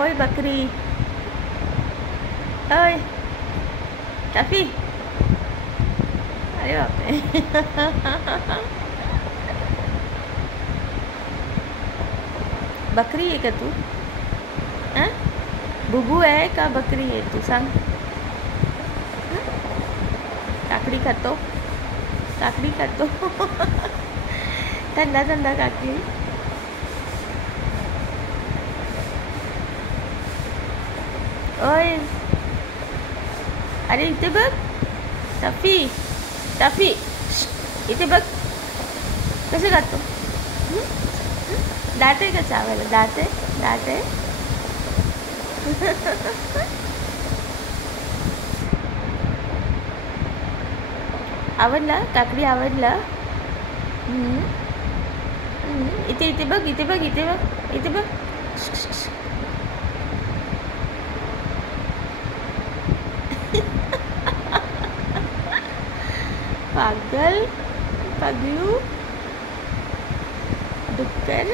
ओए बकरी, ओए टफी, अरे बाप रे बकरी आहे का तू? हां, बुबू आहे का बकरी आहे तू सांग? काकडी खातो, काकडी खातो थंडा थंडा काकडी. ओय, अरे इथे बघ टफी, टफी इथे बघ कसं खातो. दात आहे का चावायला? दात आहे, दात आहे आवडला काकडी, आवडला. इथे इथे बघ, इथे बघ, इथे बघ, इथे बघ पागल, पगलू, डुक्कर